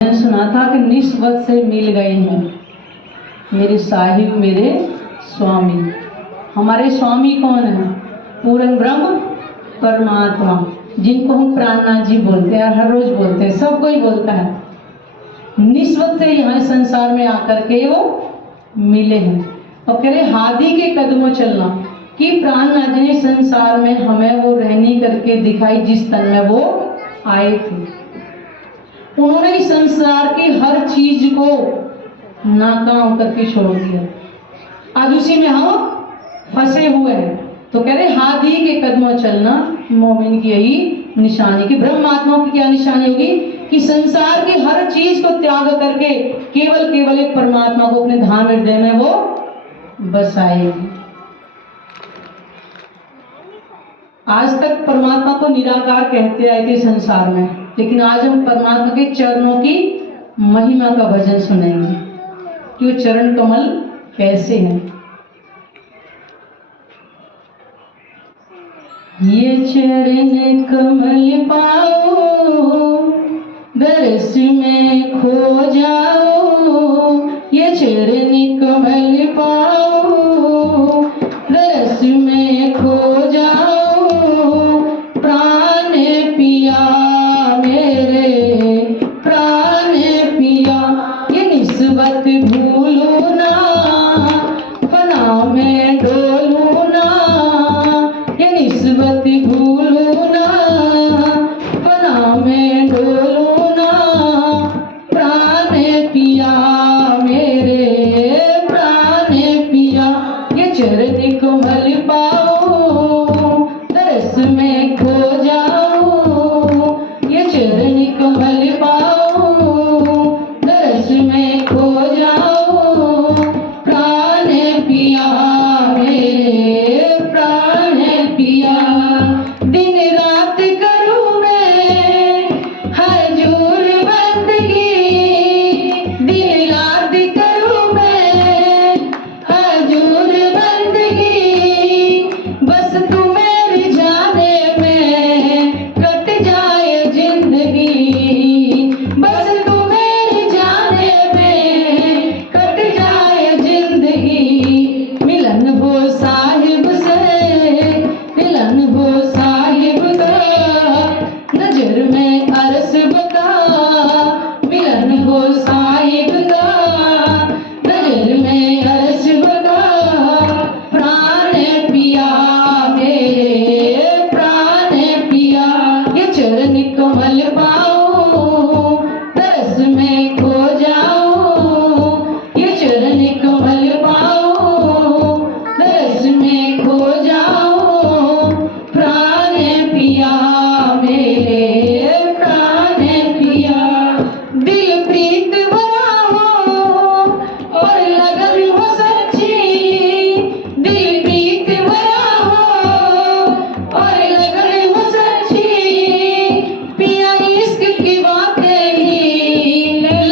मैंने सुना था कि निस्बत से मिल गए हैं मेरे साहिब मेरे स्वामी। हमारे स्वामी कौन है? पूर्ण ब्रह्म परमात्मा, जिनको हम प्राणनाथ जी बोलते हैं, हर रोज बोलते हैं, सब कोई बोलता है। निस्बत से यहाँ संसार में आकर के वो मिले हैं और कह रहे हादी के कदमों चलना कि प्राणनाथ जी ने संसार में हमें वो रहनी करके दिखाई जिस तन में वो आए थे। उन्होंने इस संसार की हर चीज को नाकाम करके छोड़ दिया, आज उसी में हम फंसे हुए हैं। तो कह रहे हादी के कदमों चलना मोमिन की यही निशानी। कि ब्रह्मात्मा की क्या निशानी होगी? कि संसार की हर चीज को त्याग करके केवल एक परमात्मा को अपने धाम हृदय में वो बसाएगी। आज तक परमात्मा को निराकार कहते आए थे संसार में, लेकिन आज हम परमात्मा के चरणों की महिमा का भजन सुनेंगे कि वो चरण कमल कैसे हैं। ये चरण कमल पाओ, दर्श में खो जाओ। ये चरण कमल पाओ, दर्श में खो जाओ। प्राण पिया मेरे प्राण पिया, ये निस्बत भूलो ना, फना में डोलो ना। ये निस्बत भूलो ना, फना में डोलो ना। प्राण पिया मेरे प्राण पिया, ये चरण कमल पाओ, दर्श में खो जाओ। ये चरण कमल पाओ, दर्श में खो जाओ। प्राण पिया मेरे प्राण पिया, दिन रात करूं मैं हजूर बंदगी। दिन रात करूं मैं हजूर बंदगी। बस तू मेरे जाने में कट जाए जिंदगी। बस तू मेरे जाने में कट जाए जिंदगी। मिलन हो साहिब से, मिलन हो साहिब का, नजर में अरस बता। मिलन हो साहिब का, नजर में अरस बता। प्राण पिया मेरे प्राण पिया, ये चरण कमल पाओ, दर्श में खो जाओ। ये चरण कमल पाओ, दर्श में खो जाओ। प्राण पिया मेरे प्राण पिया, दिल प्रीत भरा हो और लगन हो सच्ची। दिल प्रीत भरा हो और लगन हो सच्ची। पिया इश्क की बातें ही ले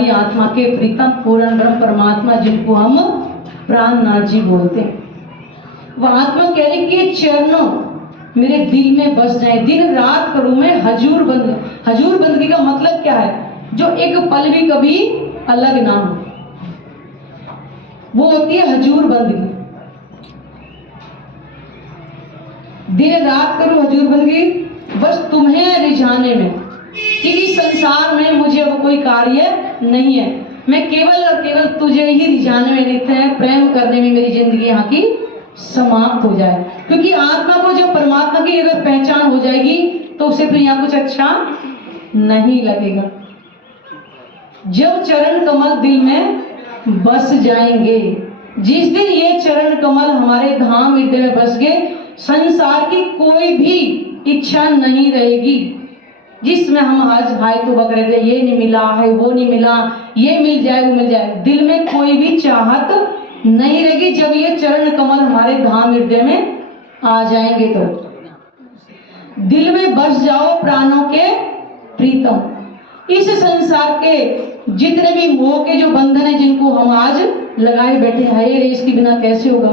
हमारी आत्मा के प्रीतम पूर्ण ब्रह्म परमात्मा जिनको हम प्राणनाथ जी बोलते हैं, वह आत्मा कह रही कि ये चरणों मेरे दिल में बस जाए, दिन रात करूं मैं हजूर बंदगी का मतलब क्या है? जो एक पल भी कभी अलग ना हो, वो होती है हजूर बंदगी। दिन रात करूं हजूर बंदगी, बस तुम्हें रिझाने में, क्योंकि संसार में मुझे अब कोई कार्य नहीं है, मैं केवल और केवल तुझे ही रिझाने में रहते हैं, प्रेम करने में मेरी जिंदगी यहाँ की समाप्त हो जाए। क्योंकि आत्मा को जब परमात्मा की अगर पहचान हो जाएगी तो उसे फिर यहाँ कुछ अच्छा नहीं लगेगा। जब चरण कमल दिल में बस जाएंगे, जिस दिन ये चरण कमल हमारे धाम हृदय में बस गए, संसार की कोई भी इच्छा नहीं रहेगी जिसमें हम आज हाय तो बक रहे थे, ये नहीं मिला है, वो नहीं मिला, ये मिल जाए वो मिल जाए, दिल में कोई भी चाहत नहीं रहेगी। जब ये चरण कमल हमारे धाम हृदय में आ जाएंगे तो दिल में बस जाओ प्राणों के प्रीतम। इस संसार के जितने भी मोह के जो बंधन है जिनको हम आज लगाए बैठे हैं, रे इसके बिना कैसे होगा,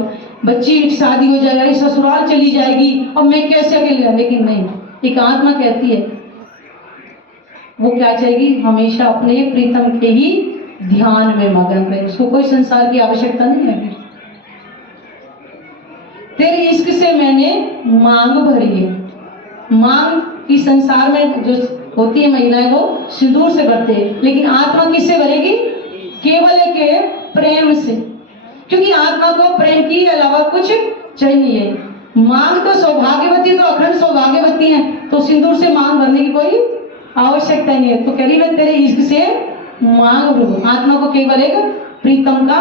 बच्ची की शादी हो जाएगी, ससुराल चली जाएगी, अब मैं कैसे अकेले, लेकिन नहीं, एक आत्मा कहती है वो क्या चाहेगी, हमेशा अपने प्रीतम के ही ध्यान में मगन रहे, उसको कोई संसार की आवश्यकता नहीं है। तेरे इश्क से मैंने मांग भरी है। मांग की संसार में जो होती है महिलाएं वो सिंदूर से भरते हैं, लेकिन आत्मा किससे भरेगी? केवल एक प्रेम से, क्योंकि आत्मा को प्रेम की अलावा कुछ चाहिए। मांग तो सौभाग्यवती, तो अखंड सौभाग्यवती है, तो सिंदूर से मांग भरने की कोई आवश्यकता नहीं है। तो कह रही मैं तेरे इश्क से मांग भरूं। आत्मा को केवल एक प्रीतम का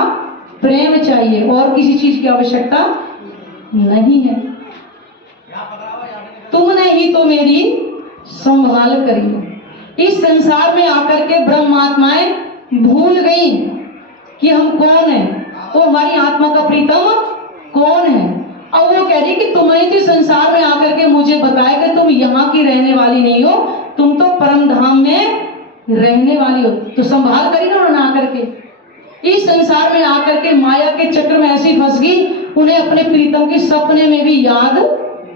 प्रेम चाहिए और किसी चीज की आवश्यकता नहीं है। तुमने ही तो मेरी संभाल करी। इस संसार में आकर के ब्रह्मात्माएं भूल गई कि हम कौन है, वो हमारी आत्मा का प्रीतम कौन है। अब वो कह रही कि तुम्हें तो संसार में आकर के मुझे बताया कि तुम यहाँ की रहने वाली नहीं हो, तुम तो परम धाम में रहने वाली हो। तो संभाल करी ना उन्होंने आकर के। इस संसार में आकर के माया के चक्र में ऐसी फंस गई, उन्हें अपने प्रीतम के सपने में भी याद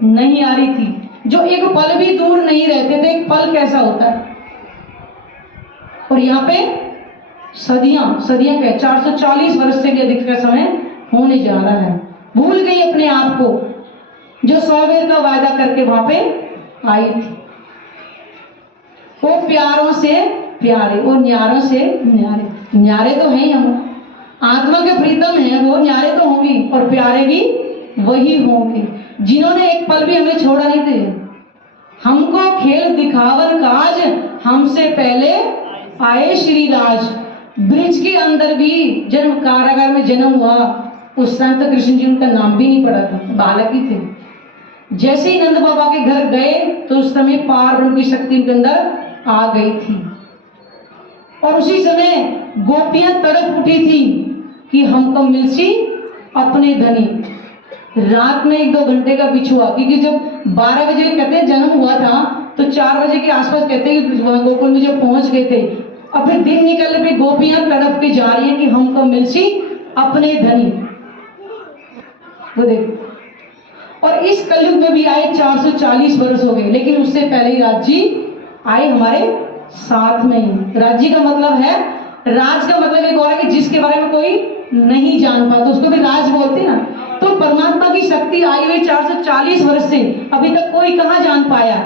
नहीं आ रही थी, जो एक पल भी दूर नहीं रहते थे। एक पल कैसा होता है, और यहाँ पे सदियां क्या 440 वर्ष से भी अधिक का समय होने जा रहा है। भूल गई अपने आप को, जो 100 वेर का वायदा करके वहां पे आई थी। वो प्यारों से प्यारे, वो न्यारों से न्यारे, न्यारे तो हैं हम, आत्मा के प्रीतम हैं, वो न्यारे तो होंगी और प्यारे भी वही होंगे जिन्होंने एक पल भी हमें छोड़ा नहीं थे। हमको खेल दिखावर काज, हमसे पहले आए श्री राज। ब्रिज के अंदर भी जन्म कारागार में जन्म हुआ, उस समय तो कृष्ण जी उनका नाम भी नहीं पड़ा था, बालक ही थे। जैसे ही नंद बाबा के घर गए तो उस समय पार ब्रह्म की शक्ति उनके अंदर आ गई थी, और उसी समय गोपियां तड़प उठी थी कि हमको मिलसी अपने धनी। रात में 1-2 घंटे का बिछुआ, क्योंकि जब 12 बजे कहते हैं जन्म हुआ था तो 4 बजे के आसपास कहते हैं कि वहां गोकुल में जब पहुंच गए थे, और फिर दिन निकलने पे गोपियां तड़प के जा रही है कि हमको मिलसी अपने धनी। वो देखो, और इस कलयुग में भी आए 440 वर्ष हो गए, लेकिन उससे पहले ही राज जी आए हमारे साथ में ही। राज जी का मतलब है, राज का मतलब एक और है कि जिसके बारे में कोई नहीं जान पाता उसको भी राज बोलते ना। तो परमात्मा की शक्ति आई हुई 440 वर्ष से, अभी तक कोई कहाँ जान पाया।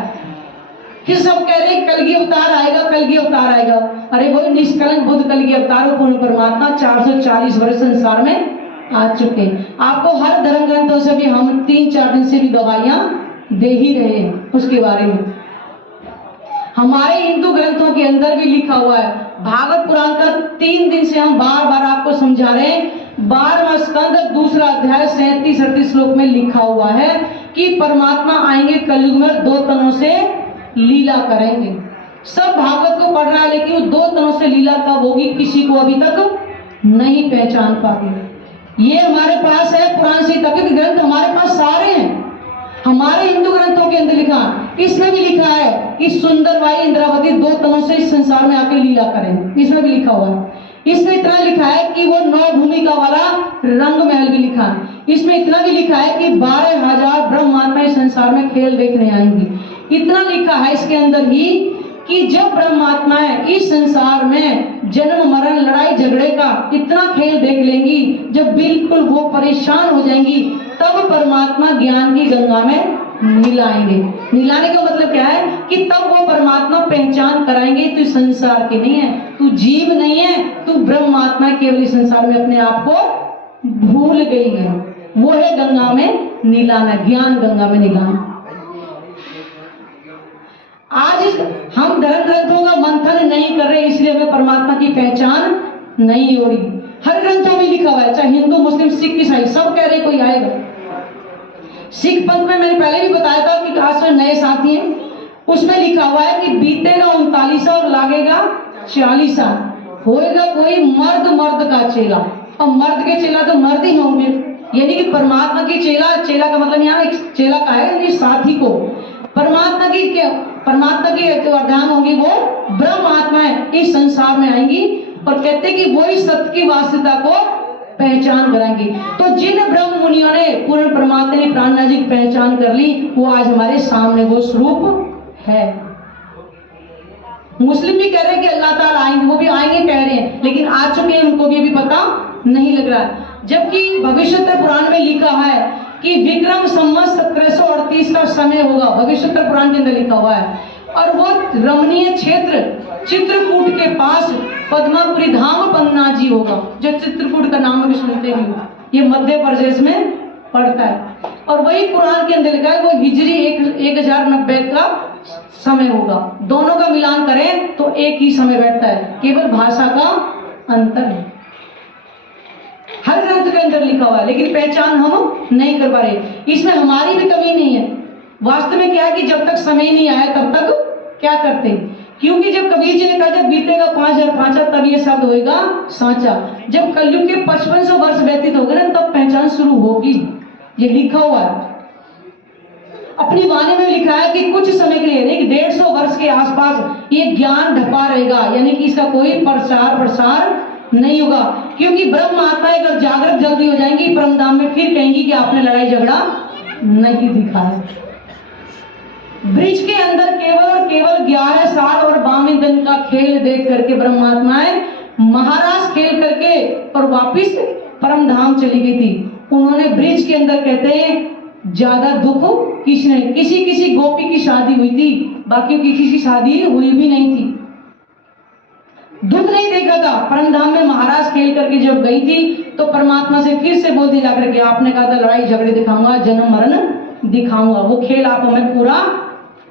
फिर सब कह रहे कलगी अवतार आएगा, कलगी अवतार आएगा। अरे वो निष्कलंक बुद्ध कलगी अवतार और पूर्ण परमात्मा 440 वर्ष संसार में आ चुके। आपको हर धर्म ग्रंथों से भी हम 3-4 दिन से भी गवाहियां दे ही रहे हैं उसके बारे में। हमारे हिंदू ग्रंथों के अंदर भी लिखा हुआ है, भागवत पुराण का 3 दिन से हम बार बार आपको समझा रहे हैं। 12वां स्कंद 2रा अध्याय 37-38 श्लोक में लिखा हुआ है कि परमात्मा आएंगे कलयुग में 2 तनों से लीला करेंगे। सब भागवत को पढ़ रहा है, लेकिन वो 2 तनों से लीला कब होगी किसी को अभी तक नहीं पहचान पाते। ये हमारे पास है पुराण से तक ग्रंथ, हमारे पास सारे हैं। हमारे हिंदू ग्रंथों के अंदर लिखा इसमें भी लिखा है कि सुंदर बाई इंद्रावती 2 तनों से इस संसार में आके लीला करें, इसमें भी लिखा हुआ है। इसमें इतना लिखा है कि वो 9 भूमिका वाला रंग महल भी लिखा है। इसमें इतना भी लिखा है कि 12,000 ब्रह्मात्माएं संसार में खेल देखने आएंगी। इतना लिखा है इसके अंदर ही कि जब ब्रह्मात्माएं इस संसार में जन्म मरण लड़ाई झगड़े का इतना खेल देख लेंगी, जब बिल्कुल वो परेशान हो जाएंगी, तब परमात्मा ज्ञान की गंगा में मिलाएंगे। मिलाने का मतलब क्या है कि तब वो परमात्मा पहचान कराएंगे तू संसार के नहीं है, तू जीव नहीं है, तू ब्रह्मात्मा केवल इस संसार में अपने आप को भूल गई है। वो है गंगा में नीलाना, ज्ञान गंगा में नीलाना। आज हम धर्म ग्रंथों का मंथन नहीं कर रहे, इसलिए हमें परमात्मा की पहचान नहीं हो रही। हर ग्रंथों में लिखा हुआ है, चाहे हिंदू मुस्लिम सिख ईसाई, सब कह रहे कोई आएगा। सिख पंथ में मैंने पहले भी बताया था कि आज से नए साथी हैं, उसमें लिखा हुआ है कि बीतेगा 39 और लागेगा 40, होएगा कोई मर्द मर्द का चेला। और मर्द के चेला तो मर्द ही होंगे, यानी कि परमात्मा की चेला, चेला का मतलब यहाँ एक चेला का है यानी साथी को। परमात्मा की जो अर्धान होंगी वो ब्रह्म आत्माएं इस संसार में आएंगी और कहते हैं कि वो इस सत्य की वास्तविकता को पहचान कराएंगी। तो जिन ब्रह्म मुनियों ने पूर्ण परमात्मा ने प्राणनाथ जी की पहचान कर ली, वो आज हमारे सामने वो स्वरूप है। मुस्लिम भी कह रहे हैं कि अल्लाह ताला आएंगे, वो भी आएंगे कह रहे हैं, लेकिन आ चुके हैं उनको भी अभी पता नहीं लग रहा है। जबकि भविष्योत्तर पुराण में लिखा है कि विक्रम संवत 1738 का समय होगा, भविष्योत्तर पुराण के अंदर लिखा हुआ है। और वो रमणीय क्षेत्र चित्रकूट के पास पद्मापुरी धाम पन्ना जी होगा, जो चित्रकूट का नाम भी सुनते ही हो, ये मध्य प्रदेश में पड़ता है। और वही कुरान के अंदर लिखा है वो हिजरी 1090 का समय होगा। दोनों का मिलान करें तो एक ही समय बैठता है, केवल भाषा का अंतर है। हर ग्रंथ के अंदर लिखा हुआ है, लेकिन पहचान हम नहीं कर पा रहे। इसमें हमारी भी कमी नहीं है। वास्तव में क्या है कि जब तक समय नहीं आया तब तक क्या करते, क्योंकि जब कबीर जी ने कहा जब बीतेगा 5005 तब ये शब्द होएगा सांचा। जब कलयुग के 5500 वर्ष व्यतीत हो गए ना, तब पहचान शुरू होगी। ये लिखा हुआ है, अपनी वाणी में लिखा है कि कुछ समय के लिए, यानी 150 वर्ष के आसपास ये ज्ञान ढपा रहेगा, यानी कि इसका कोई प्रसार नहीं होगा। क्योंकि ब्रह्म आत्माएं अगर जागृत जल्दी हो जाएंगी परमधाम में, फिर कहेंगी कि आपने लड़ाई झगड़ा नहीं दिखाया। ब्रिज के अंदर केवल और केवल 11 साल और 22 दिन का खेल देख करके ब्रह्मात्माएं महाराज खेल करके और वापिस परमधाम चली गई थी। उन्होंने ब्रिज के अंदर कहते हैं ज्यादा दुख किसने, किसी गोपी की शादी हुई थी, बाकी किसी की शादी हुई भी नहीं थी, दुख नहीं देखा था। परमधाम में महाराज खेल करके जब गई थी तो परमात्मा से फिर से बोल दी जाकर के आपने कहा था लड़ाई झगड़े दिखाऊंगा, जन्म मरण दिखाऊंगा, वो खेल आप हमें पूरा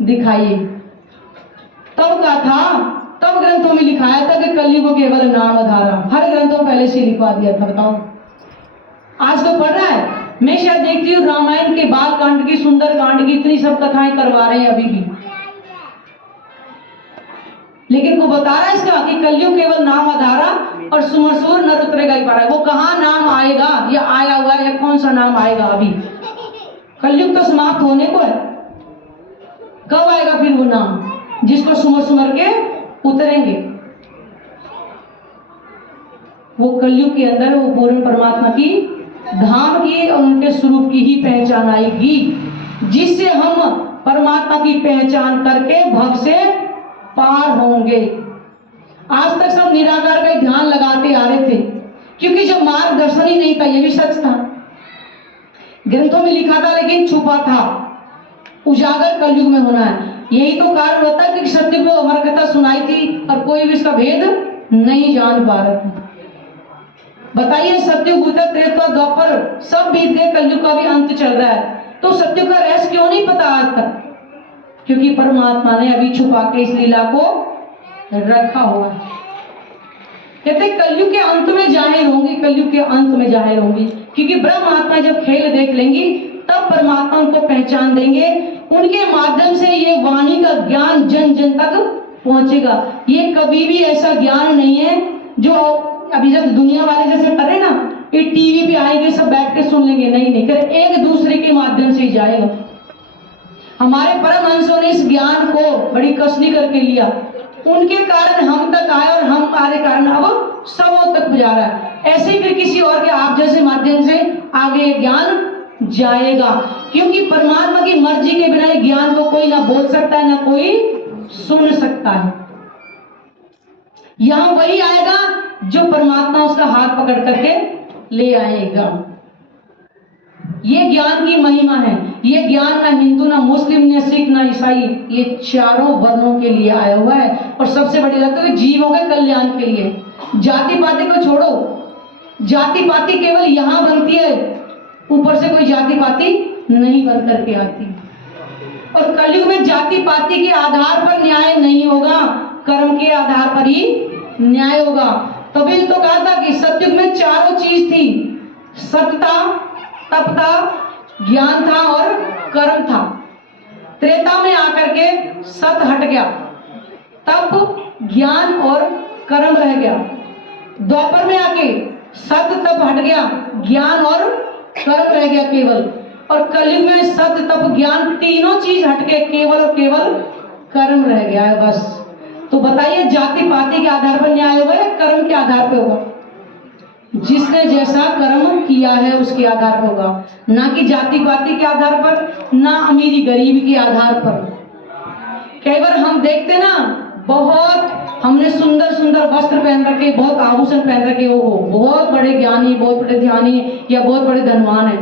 दिखाइए। तब कहा था, तब ग्रंथों में लिखाया था कि कलयुग केवल नाम धारा। हर ग्रंथों पहले से लिखवा दिया था। बताओ आज तो पढ़ रहा है। मैं शायद देखती हूँ रामायण के बाल कांड की, सुंदर कांड की इतनी सब कथाएं करवा रहे हैं अभी भी, लेकिन वो बता रहा है इसका कि कलयुग केवल नाम आधारा और सुमरसूर नर उतरेगा ही पा रहा है। वो कहाँ नाम आएगा या आया हुआ है या कौन सा नाम आएगा? अभी कलयुग तो समाप्त होने को है, कब आएगा फिर वो नाम जिसको सुमर सुमर के उतरेंगे? वो कलयुग के अंदर वो पूर्ण परमात्मा की धाम की और उनके स्वरूप की ही पहचान आएगी, जिससे हम परमात्मा की पहचान करके भव से पार होंगे। आज तक सब निराकार का ध्यान लगाते आ रहे थे, क्योंकि जब मार्गदर्शन ही नहीं था, ये भी सच था, ग्रंथों में लिखा था लेकिन छुपा था। उजागर कलयुग में होना है। यही तो कारण होता है कि सत्य को अमर कथा सुनाई थी और कोई भी इसका भेद नहीं जान पा रहा था। बताइए सत्युग उत्तर त्रेता द्वापर सब बीत गए, कलयुग का भी अंत चल रहा है, तो सत्य का रहस्य क्यों नहीं पता आज तक? क्योंकि परमात्मा ने अभी छुपा के इस लीला को रखा हुआ है। कहते कलयुग के अंत में जाहिर होंगी, कलयुग के अंत में जाहिर होंगी, क्योंकि ब्रह्म आत्मा जब खेल देख लेंगी तब परमात्मा उनको पहचान देंगे। उनके माध्यम से ये वाणी का ज्ञान जन जन तक पहुंचेगा। ये कभी भी ऐसा ज्ञान नहीं है जो अभी जब दुनिया वाले जैसे करे ना, ये टीवी पे आएंगे सब बैठ के सुन लेंगे, नहीं नहीं करे, एक दूसरे के माध्यम से ही जाएगा। हमारे परमहंसों ने इस ज्ञान को बड़ी कसनी करके लिया, उनके कारण हम तक आए और हमारे कारण अब सबों तक जा रहा है। ऐसे ही फिर किसी और के आप जैसे माध्यम से आगे ज्ञान जाएगा, क्योंकि परमात्मा की मर्जी के बिना ये ज्ञान को कोई ना बोल सकता है, ना कोई सुन सकता है। यहां वही आएगा जो परमात्मा उसका हाथ पकड़ करके ले आएगा। ये ज्ञान की महिमा है। ये ज्ञान ना हिंदू, ना मुस्लिम, ना सिख, ना ईसाई, ये चारों वर्णों के लिए आया हुआ है। और सबसे बड़ी बात है जीवों के कल्याण के लिए। जाति पाति को छोड़ो, जाति पाति केवल यहां बनती है, ऊपर से कोई जाति पाति नहीं बन करके आती। और कलयुग में जाति पाति के आधार पर न्याय नहीं होगा, कर्म के आधार पर ही न्याय होगा। तभी तो कहा था कि सतयुग में चारों चीज थी, सत्ता, तप था, ज्ञान था और कर्म था। त्रेता में आकर के सत हट गया, तप, ज्ञान और कर्म रह गया। द्वापर में आके सत तप हट गया, ज्ञान और कर्म रह गया केवल। और कलयुग में सत तप ज्ञान तीनों चीज हटके केवल और केवल कर्म रह गया है बस। तो बताइए जाति पाति के आधार पर न्याय होगा या कर्म के आधार पर होगा? जिसने जैसा कर्म किया है उसके आधार पर होगा, ना कि जाति पाति के आधार पर, ना अमीरी गरीबी के आधार पर। कई बार हम देखते ना, बहुत हमने सुंदर सुंदर वस्त्र पहन रखे, बहुत आभूषण पहन रखे, वो बहुत बड़े ज्ञानी, बहुत बड़े ध्यानी या बहुत बड़े धनवान है।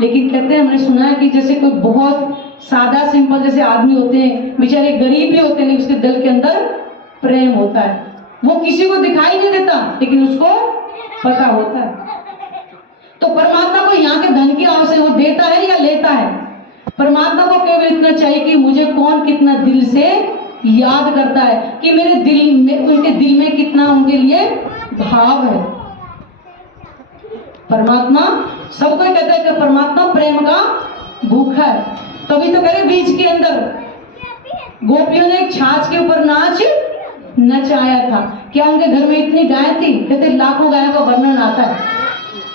लेकिन कहते हैं, हमने सुना है कि जैसे कोई बहुत सादा सिंपल जैसे आदमी होते हैं, बेचारे गरीब भी होते हैं, लेकिन उसके दिल के अंदर प्रेम होता है। वो किसी को दिखाई नहीं देता, लेकिन उसको पता होता है। तो परमात्मा को यहाँ के धन की आवश्यकता, वो देता है या लेता है? परमात्मा को केवल इतना चाहिए कि मुझे कौन कितना दिल से याद करता है, कि मेरे दिल में, उनके दिल में कितना उनके लिए भाव है। परमात्मा सबको कहता है कि परमात्मा प्रेम का भूखा है। तभी तो करे बीच के अंदर गोपियों ने एक छाछ के ऊपर नाच नचाया था। क्या उनके घर में इतनी गाय थी? कहते लाखों गायों का वर्णन आता है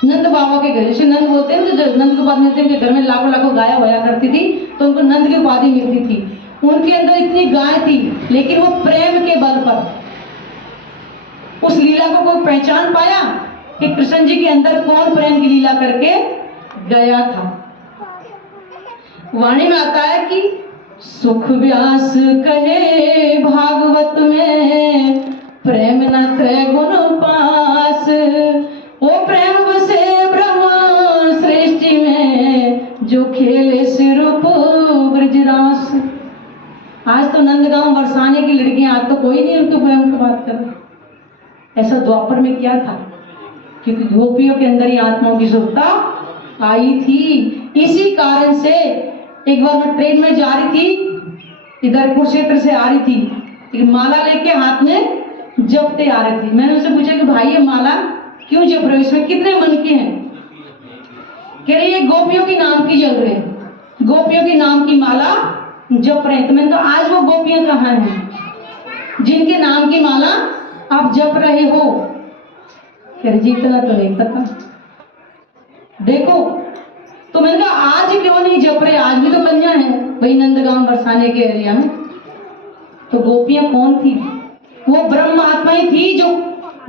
नंद बाबा के घर। जैसे नंद बोलते हैं तो जब नंद की उपाधि मिलती है, उनके घर में लाखों लाखों गाय होया करती थी, तो उनको नंद की उपाधि मिलती थी। उनके अंदर इतनी गाय थी, लेकिन वो प्रेम के बल पर उस लीला को कोई पहचान पाया कि कृष्ण जी के अंदर कौन प्रेम की लीला करके गया था। वाणी में आता है कि सुख व्यास कहे भागवत में, प्रेम न त्रैगुण पास। वो प्रेम बसे ब्रह्म सृष्टि में, जो खेले सिरूप ब्रजरास। आज तो नंदगांव बरसाने की लड़कियां, आज तो कोई नहीं उनके प्रेम की बात कर रहा। ऐसा द्वापर में क्या था? क्योंकि गोपियों के अंदर ही आत्माओं की शुद्धता आई थी। इसी कारण से एक बार मैं ट्रेन में जा रही थी, इधर कुरुक्षेत्र से आ रही थी, एक माला लेके हाथ में जपते आ रही थी। मैंने उनसे पूछा कि भाई ये माला क्यों जप रहे हो, इसमें कितने मन के हैं? कह रही है गोपियों के नाम की जप रहे हैं, गोपियों के नाम की माला जप रहे हैं। तो मैंने कहा आज वो गोपियां कहाँ हैं जिनके नाम की माला आप जप रहे हो? कह रही जी इतना तो नहीं पता। देखो, तो मैंने कहा आज क्यों नहीं जप रहे? आज भी तो कन्या है भाई नंदगांव बरसाने के एरिया में। तो गोपियां कौन थी? वो ब्रह्म आत्मा ही थी जो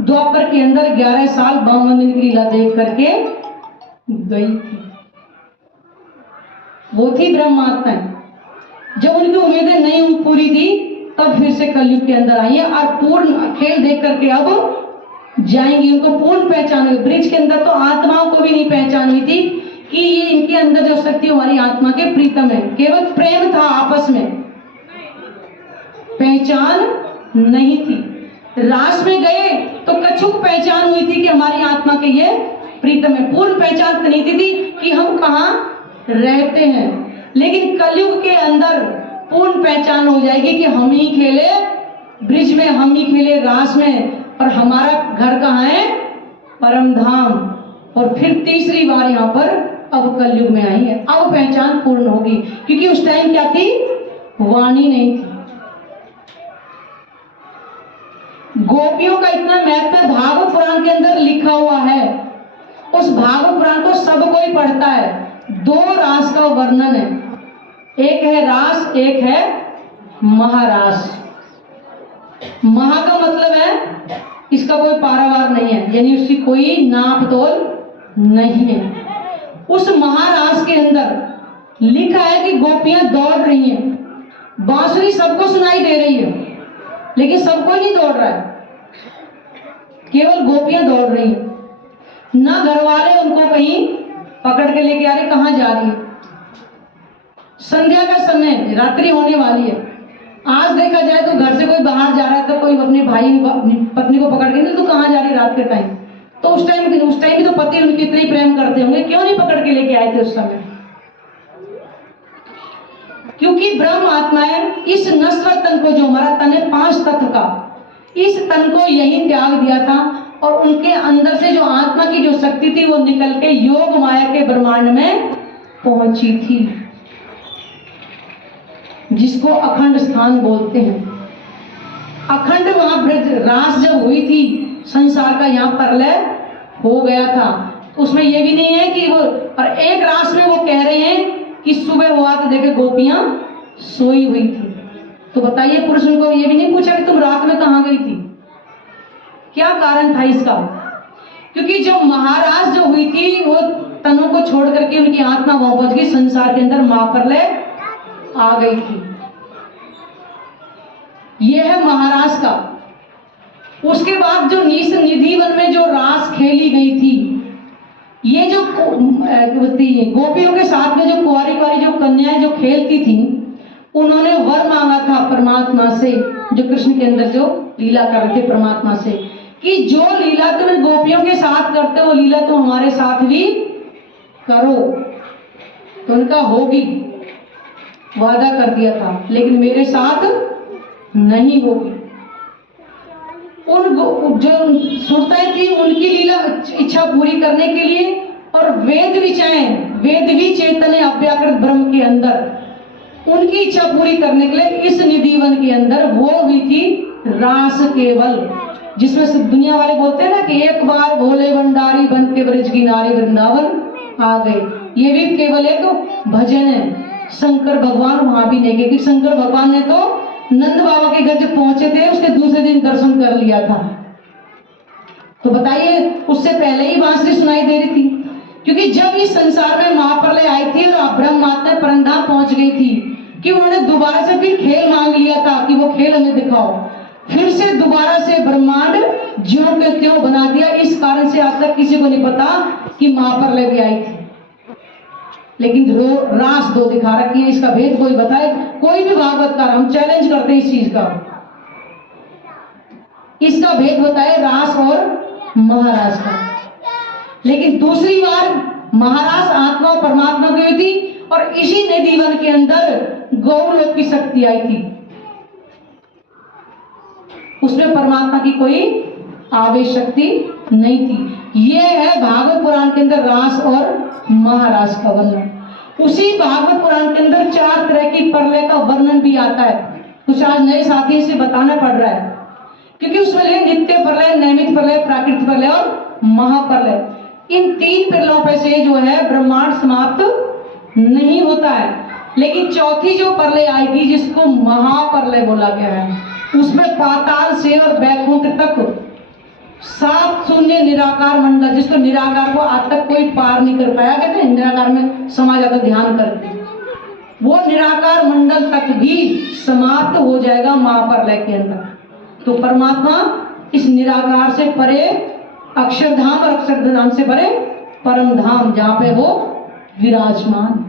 द्वापर के अंदर 11 साल बामन की लीला देख करके गई थी। वो थी ब्रह्म आत्माएं। जब उनकी उम्मीदें नहीं पूरी थी, तब फिर से कलयुग के अंदर आई है और पूर्ण खेल देख करके अब जाएंगी। उनको पूर्ण पहचान हुई। ब्रिज के अंदर तो आत्माओं को भी नहीं पहचान हुई थी कि ये इनके अंदर जो शक्ति हमारी आत्मा के प्रीतम है। केवल प्रेम था आपस में, पहचान नहीं थी। रास में गए तो कछुक पहचान हुई थी कि हमारी आत्मा के ये प्रीतम है। पूर्ण पहचान तो नहीं थी कि हम कहाँ रहते हैं। लेकिन कलयुग के अंदर पूर्ण पहचान हो जाएगी कि हम ही खेले ब्रिज में, हम ही खेले रास में, और हमारा घर कहाँ है? परम धाम। और फिर तीसरी बार यहाँ पर अब कलयुग में आई है। अब पहचान पूर्ण होगी, क्योंकि उस टाइम क्या थी? वाणी नहीं थी। गोपियों का इतना महत्व भागवत पुराण के अंदर लिखा हुआ है। उस भागवत पुराण को सब कोई पढ़ता है। 2 रास का वर्णन है। एक है रास, एक है महारास। महा का मतलब है इसका कोई पारावार नहीं है, यानी उसकी कोई नाप तोल नहीं है। उस महारास के अंदर लिखा है कि गोपियां दौड़ रही हैं, बांसुरी सबको सुनाई दे रही है, लेकिन सबको नहीं दौड़ रहा है, केवल गोपियां दौड़ रही हैं। ना घर वाले उनको कहीं पकड़ के लेके आ रहे, कहां जा रही है। संध्या का समय, रात्रि होने वाली है। आज देखा जाए तो घर से कोई बाहर जा रहा है तो कोई अपने भाई अपनी पत्नी को पकड़ के नहीं, तो कहां जा रही रात के टाइम, तो उस टाइम भी तो पति उनके इतने ही प्रेम करते होंगे, क्यों नहीं पकड़ के लेके आए थे उस समय। क्योंकि ब्रह्म आत्माएं इस नश्वर तन को, जो हमारा तन है 5 तत्व का, इस तन को यही त्याग दिया था और उनके अंदर से जो आत्मा की जो शक्ति थी वो निकल के योग माया के ब्रह्मांड में पहुंची थी, जिसको अखंड स्थान बोलते हैं। अखंड वहां ब्रज रास जब हुई थी, संसार का यहाँ प्रलय हो गया था, उसमें ये भी नहीं है कि वो, और एक रास में वो कह रहे हैं कि सुबह हुआ तो देखे गोपियां सोई हुई थी। तो बताइए, पुरुष उनको ये भी नहीं पूछा कि तुम रात में कहां गई थी, क्या कारण था इसका। क्योंकि जब महाराज जो हुई थी वो तनों को छोड़ करके उनकी आत्मा वहां पहुंच गई, संसार के अंदर महाप्रलय आ गई थी। यह है महाराज का। उसके बाद जो निधि वन में जो रास खेली गई थी, ये जो गोपियों के साथ में जो कुंवारी जो कन्याएं जो खेलती थी, उन्होंने वर मांगा था परमात्मा से, जो कृष्ण के अंदर जो लीला कर रहे थे परमात्मा से, कि जो लीला तुम गोपियों के साथ करते हो वो लीला तुम हमारे साथ भी करो। तो उनका होगी, वादा कर दिया था, लेकिन मेरे साथ नहीं होगी। उन जो सुरताएं थी उनकी लीला इच्छा पूरी करने के लिए, और वेद भी चैतन्य अव्याकृत ब्रह्म के अंदर उनकी इच्छा पूरी करने के लिए इस निधिवन के अंदर वो हुई थी रास केवल, जिसमें से दुनिया वाले बोलते हैं ना कि एक बार भोले भंडारी बन के ब्रज की नारी वृंदावन आ गए। ये भी केवल एक भजन है। शंकर भगवान वहां भी नहीं गए, क्योंकि शंकर भगवान ने तो नंद बाबा के घर जब पहुंचे थे उसके दूसरे दिन दर्शन कर लिया था। तो बताइए, उससे पहले ही बांसुरी सुनाई दे रही थी, क्योंकि जब इस संसार में महाप्रलय आई थी और ब्रह्म माता परमधाम पहुंच गई थी, कि उन्होंने दोबारा से फिर खेल मांग लिया था कि वो खेल हमें दिखाओ। फिर से दोबारा से ब्रह्मांड ज्यों के त्यों बना दिया। इस कारण से आज तक किसी को नहीं पता कि महाप्रलय भी आई थी, लेकिन रास 2 दिखा रखी है। इसका भेद कोई बताए, कोई भी भागवतकार, हम चैलेंज करते हैं इस चीज का, इसका भेद बताए रास और महारास का। लेकिन दूसरी बार महारास आत्मा और परमात्मा की हुई थी, और इसी निधिवन के अंदर गौलोक की शक्ति आई थी। उसमें परमात्मा की कोई आवेश शक्ति नहीं थी। यह है भागवत पुराण के अंदर रास और महारास का वर्णन। उसी भागवत पुराण के अंदर 4 तरह की प्रलय का वर्णन भी आता है। कुछ आज नए साथी से बताना पड़ रहा है, क्योंकि उसमें नित्य प्रलय, नैमित प्रलय, प्राकृतिक प्रलय और महाप्रलय। इन 3 प्रलयों पे से जो है ब्रह्मांड समाप्त नहीं होता है, लेकिन चौथी जो प्रलय आएगी जिसको महाप्रलय बोला गया है, उसमें पाताल से और वैकुंठ तक 7 शून्य निराकार मंडल, जिसको निराकार को आज तक कोई पार नहीं कर पाया। कहते हैं निराकार में समा जाता, ध्यान करते, वो निराकार मंडल तक भी समाप्त हो जाएगा महाप्रलय के अंदर। तो परमात्मा इस निराकार से परे अक्षरधाम, और अक्षरधाम से परे परम धाम, जहां पे वो विराजमान।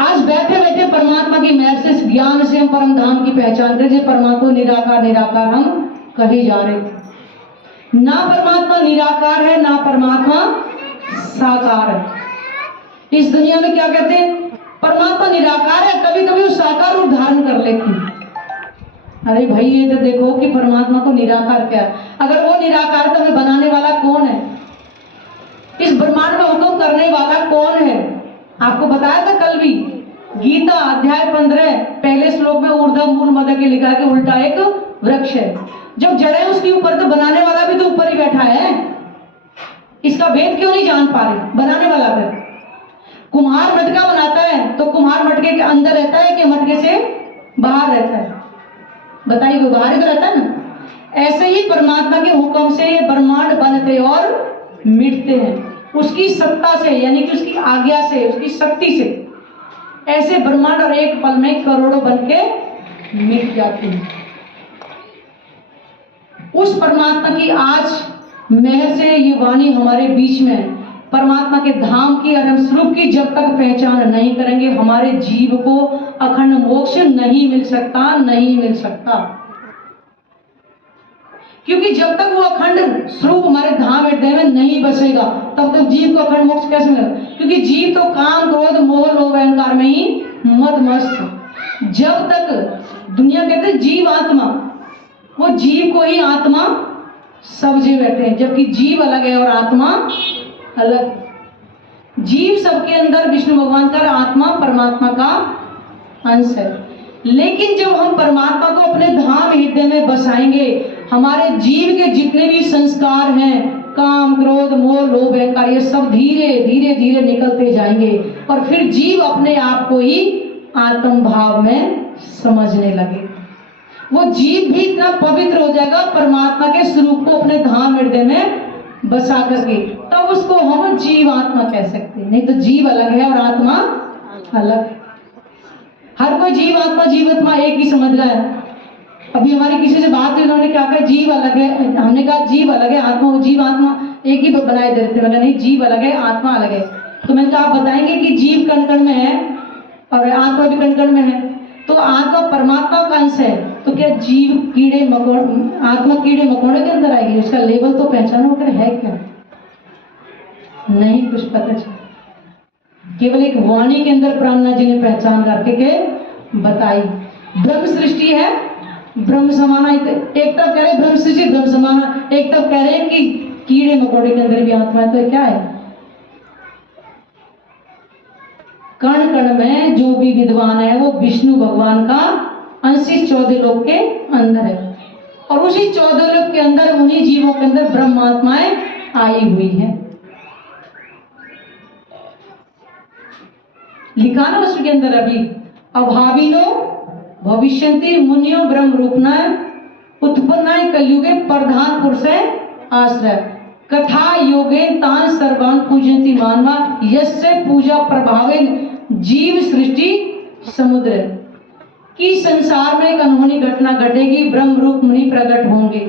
आज बैठे बैठे परमात्मा की महर से, ज्ञान से हम परम धाम की पहचान करें। परमात्मा निराकार निराकार हम कहे जा रहे थे। ना परमात्मा निराकार है, ना परमात्मा साकार है। इस दुनिया में क्या कहते हैं, परमात्मा निराकार है, कभी कभी वो साकार रूप धारण कर लेते हैं। अरे भाई, ये तो देखो कि परमात्मा को निराकार क्या है। अगर वो निराकार तो हमें बनाने वाला कौन है, इस ब्रह्मांड में हुक्म करने वाला कौन है। आपको बताया था कल भी, गीता अध्याय 15 पहले श्लोक में ऊर्ध्व मूल मद के लिखा कि उल्टा एक वृक्ष है। जब जड़ है उसके ऊपर, तो बनाने वाला भी तो ऊपर ही बैठा है। इसका भेद क्यों नहीं जान पा रहे, बनाने वाला है। कुम्हार मटका बनाता है तो कुम्हार मटके के अंदर रहता है कि मटके से बाहर रहता है? बताइए, वो बाहर ही तो रहता है ना। ऐसे ही परमात्मा के हुक्म से ये ब्रह्मांड बनते और मिटते हैं, उसकी सत्ता से, यानी कि उसकी आज्ञा से, उसकी शक्ति से। ऐसे ब्रह्मांड और एक पल में करोड़ों बन के मिट जाते हैं। उस परमात्मा की आज मेहर से ये वाणी हमारे बीच में, परमात्मा के धाम की और हम स्वरूप की जब तक पहचान नहीं करेंगे, हमारे जीव को अखंड मोक्ष नहीं मिल सकता, नहीं मिल सकता। क्योंकि जब तक वो अखंड स्वरूप हमारे धाम हृदय में नहीं बसेगा, तब तक जीव को अखंड मोक्ष कैसे मिलेगा? क्योंकि जीव तो काम, क्रोध, मोह, लोभ, अहंकार में ही मदमस्त। जब तक दुनिया कहते हैं जीव आत्मा, वो जीव को ही आत्मा समझे बैठे हैं, जबकि जीव अलग है और आत्मा अलग। जीव सबके अंदर विष्णु भगवान का, आत्मा परमात्मा का अंश है। लेकिन जब हम परमात्मा को अपने धाम हृदय में बसाएंगे, हमारे जीव के जितने भी संस्कार हैं, काम, क्रोध, मोह, लोभ, अहंकार, ये सब धीरे धीरे धीरे निकलते जाएंगे और फिर जीव अपने आप को ही आत्म भाव में समझने लगे। वो जीव भी इतना पवित्र हो जाएगा परमात्मा के स्वरूप को अपने धाम हृदय में बसा करके, तब उसको हम जीव आत्मा कह सकते हैं। नहीं तो जीव अलग है और आत्मा अलग। हर कोई जीव आत्मा जीवात्मा एक ही समझ रहा है। अभी हमारी किसी से बात हुई, उन्होंने क्या कहा, जीव अलग है। हमने कहा जीव अलग है, आत्मा, जीव आत्मा एक ही बनाए दे रहे थे। मैंने नहीं, जीव अलग है, आत्मा अलग है। तो मैंने कहा आप बताएंगे कि जीव कण कण में है और आत्मा भी कण कण में है, तो आत्मा परमात्मा का अंश है, तो क्या जीव कीड़े मकोड़े, आत्मा कीड़े मकोड़े के अंदर आएगी? उसका लेवल तो पहचानो कर है क्या? नहीं कुछ पता चला। केवल एक वाणी के अंदर प्राणनाथ जी ने पहचान करके के बताई। ब्रह्म सृष्टि है, ब्रह्म समाना। एक तरफ कह रहे ब्रह्म सृष्टि ब्रह्म समाना, एक तरफ कह रहे हैं कि कीड़े मकोड़े के अंदर भी आत्मा है। तो क्या है? कण कण में जो भी विद्वान है वो विष्णु भगवान का अंश 14 लोक के अंदर है, और उसी 14 लोक के अंदर उन्हीं जीवों के अंदर ब्रह्मात्माएं आई हुई है। लिखा ना उसके अंदर अभी, अभाविनो भविष्यन्ति मुनियो ब्रह्म रूपना उत्पन्नाय कलयुगे प्रधान पुरुष आश्रय कथा योगे तान सर्वान पूजन्ति मानवा यस्य पूजा प्रभावे जीव सृष्टि समुद्र। कि संसार में एक अनहोनी घटना घटेगी, ब्रह्म रूप मुनि प्रकट होंगे,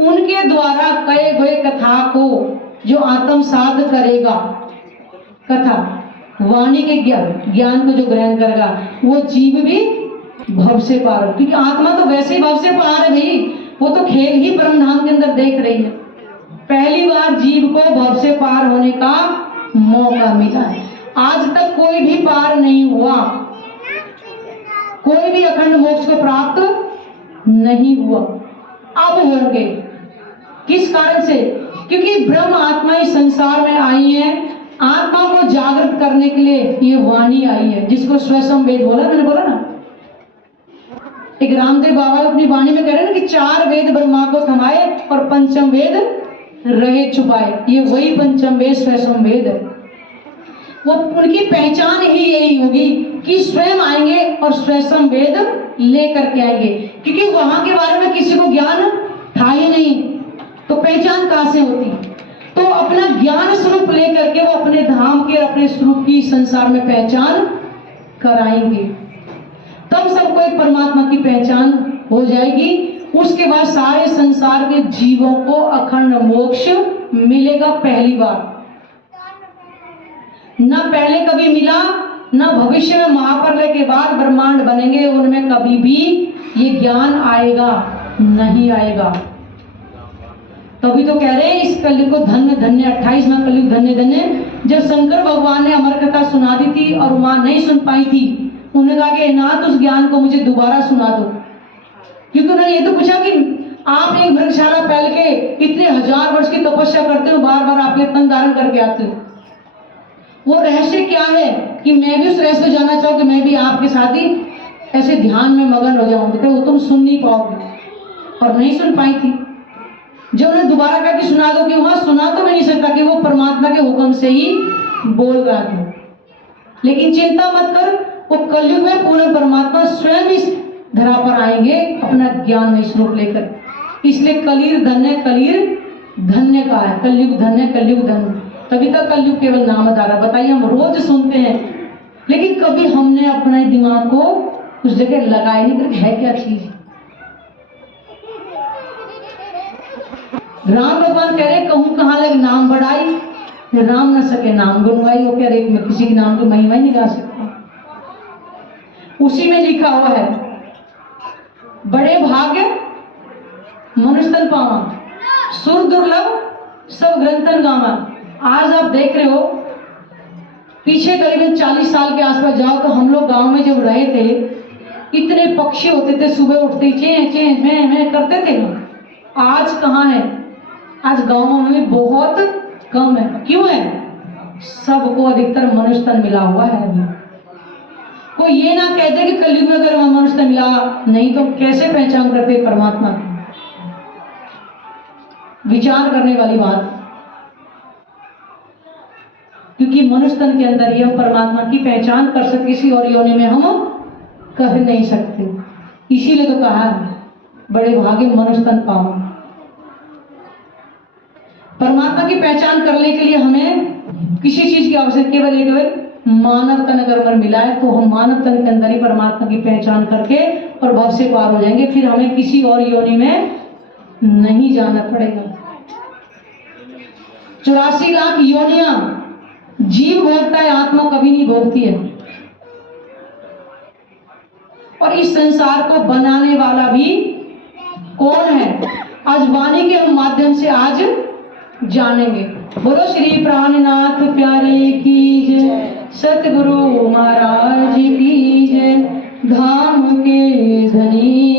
उनके द्वारा कहे गए कथा को जो आत्मसात करेगा, कथा वाणी के ज्ञान को जो ग्रहण करेगा, वो जीव भी भव से पार हो। क्योंकि आत्मा तो वैसे ही भव से पार है भाई, वो तो खेल ही ब्रह्मधाम के अंदर देख रही है। पहली बार जीव को भव से पार होने का मौका मिला है। आज तक कोई भी पार नहीं हुआ, कोई भी अखंड मोक्ष को प्राप्त नहीं हुआ। अब होंगे। किस कारण से? क्योंकि ब्रह्म आत्मा इस संसार में आई है, आत्मा को जागृत करने के लिए ये वाणी आई है, जिसको स्वसम वेद बोला, मैंने बोला ना। एक रामदेव बाबा अपनी वाणी में कह रहे हैं ना कि 4 वेद ब्रह्मा को थमाए और पंचम वेद रहे छुपाए। ये वही पंचम वेद स्वसम वेद है। वो उनकी पहचान ही यही होगी कि स्वयं आएंगे और स्वसम वेद लेकर के आएंगे, क्योंकि वहां के बारे में किसी को ज्ञान था ही नहीं, तो पहचान कहां से होती? तो अपना ज्ञान स्वरूप लेकर के वो अपने धाम के, अपने स्वरूप की संसार में पहचान कराएंगे, तब सबको एक परमात्मा की पहचान हो जाएगी। उसके बाद सारे संसार के जीवों को अखंड मोक्ष मिलेगा पहली बार। न पहले कभी मिला, न भविष्य में महाप्रलय के बाद ब्रह्मांड बनेंगे उनमें कभी भी ये ज्ञान आएगा नहीं आएगा। तभी तो कह रहे हैं इस कलयुग को धन्य धन्य, 28वां कलयुग धन्य धन्य। जब शंकर भगवान ने अमर कथा सुना दी थी और वहां नहीं सुन पाई थी, उन्होंने कहा कि नाथ उस ज्ञान को मुझे दोबारा सुना दो। क्योंकि उन्होंने ये तो पूछा कि आप एक वृक्षशाला फैल के इतने 1000 वर्ष की तपस्या करते हो, बार बार आप ये तन धारण करके आते हो, वो रहस्य क्या है कि मैं भी उस रहस्य को जानना चाहूँ कि मैं भी आपके साथ ही ऐसे ध्यान में मगन हो जाऊंगी। तो वो तुम सुन नहीं पाओगे, और नहीं सुन पाई थी। जब उन्हें दोबारा कहा कि सुना दो, कि वहां सुना तो मैं नहीं सकता कि वो परमात्मा के हुक्म से ही बोल रहा था। लेकिन चिंता मत कर, वो कलयुग में पूर्ण परमात्मा स्वयं इस धरा पर आएंगे अपना ज्ञान में स्वरूप लेकर। इसलिए कलीर धन्य का है, कलयुग धन्य, कलयुग धन्य। तभी तक कलयुग केवल नामधारा। बताइए, हम रोज सुनते हैं लेकिन कभी हमने अपने दिमाग को उस जगह लगाए नहीं कि है क्या चीज। राम भगवान कह रहे कहूं कहां लग नाम बढ़ाई, राम न सके नाम गुनवाई। वो कह रहे मैं किसी के नाम की महिमा ही नहीं गा सकता। उसी में लिखा हुआ है, बड़े भाग्य मनुष्य तन पावा, सुर दुर्लभ सब ग्रंथन गावा। आज आप देख रहे हो, पीछे करीबन 40 साल के आसपास जाओ तो हम लोग गांव में जब रहे थे, इतने पक्षी होते थे, सुबह उठते ही चें चें मैं करते थे ना। आज कहाँ है? आज गांवों में बहुत कम है। क्यों है? सबको अधिकतर मनुष्य तन मिला हुआ है। अभी कोई ये ना कहते कि कलयुग में अगर मनुष्य तन मिला नहीं तो कैसे पहचान करते परमात्मा की। विचार करने वाली बात, क्योंकि मनुष्य तन के अंदर ही हम परमात्मा की पहचान कर सकते, किसी और योनि में हम कर नहीं सकते। इसीलिए तो कहा है बड़े भाग्य मनुष्य तन पाओ। परमात्मा की पहचान करने के लिए हमें किसी चीज की आवश्यकता, केवल मानव तन अगर हमें मिला है तो हम मानव तन के अंदर ही परमात्मा की पहचान करके और भव से पार हो जाएंगे। फिर हमें किसी और योनि में नहीं जाना पड़ेगा। 84 लाख योनियां जीव भोगता है, आत्मा कभी नहीं भोगती है। और इस संसार को बनाने वाला भी कौन है, आज वाणी के माध्यम से आज जानेंगे। बोलो श्री प्राणनाथ प्यारे की जय, सतगुरु महाराज की जय, धाम के धनी